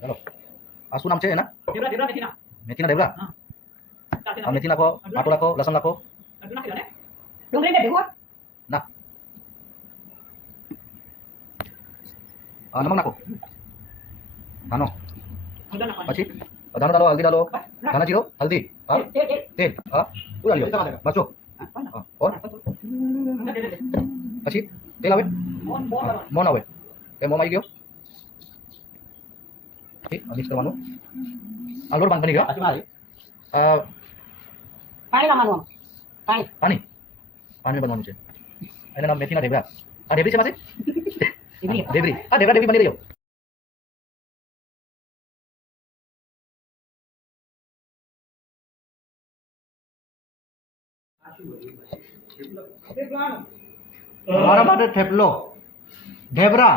ચાલો આ શું નામ છે એના? ઢેબરા ઢેબરા મેથીના. મેથીના ઢેબરા. હા. આ મેથી નાખો, આટો નાખો, લસણ નાખો. ડુંગળીને ભેગું. ના નમક નાખો, ધાનો, પછી ધાનો डालो, हल्दी डालो, धाना जीरो, हल्दी, हाँ तेल, हाँ वो डालियो बस जो हाँ और પછી તેલ આવે, મોન આવે, એ મોમાં આવી ગયો. મિક્સ કરવાનું. આ લોટ બની ગયો. પાણી નાખવાનું. પાણી પાણી બનવાનું છે. એના નામ મેથીના ઢેબરા. આ ઢેબરી છે માસી? ઢેબરી. આ ઢેબરા ઢેબરી બની રહ્યો. મારા માટે થેપલો, ઢેબરા.